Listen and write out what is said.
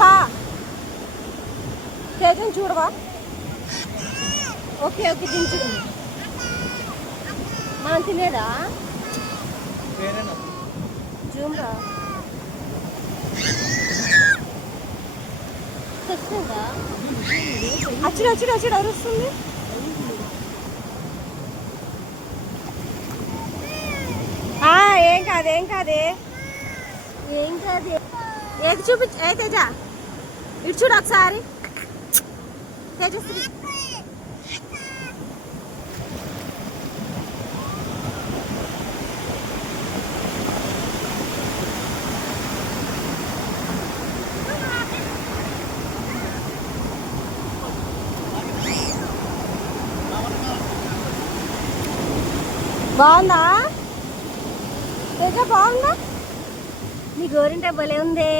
బా తేజం చూడవా. ఓకే ఓకే దించు. మనం తినేదా జూమ్ రా తెచ్చిందా. అచ్చుడు అచ్చుడు అచ్చుడు అరుస్తుంది. ఏం కాదు ఏం కాదే ఏం కాదు. ఏది చూపించు. ఏ తేజ ఇటు చూడు ఒకసారి. తేజశ్రీ బాగుందా తేజ? బాగుందా? నీ గోరింట భలే ఉంది.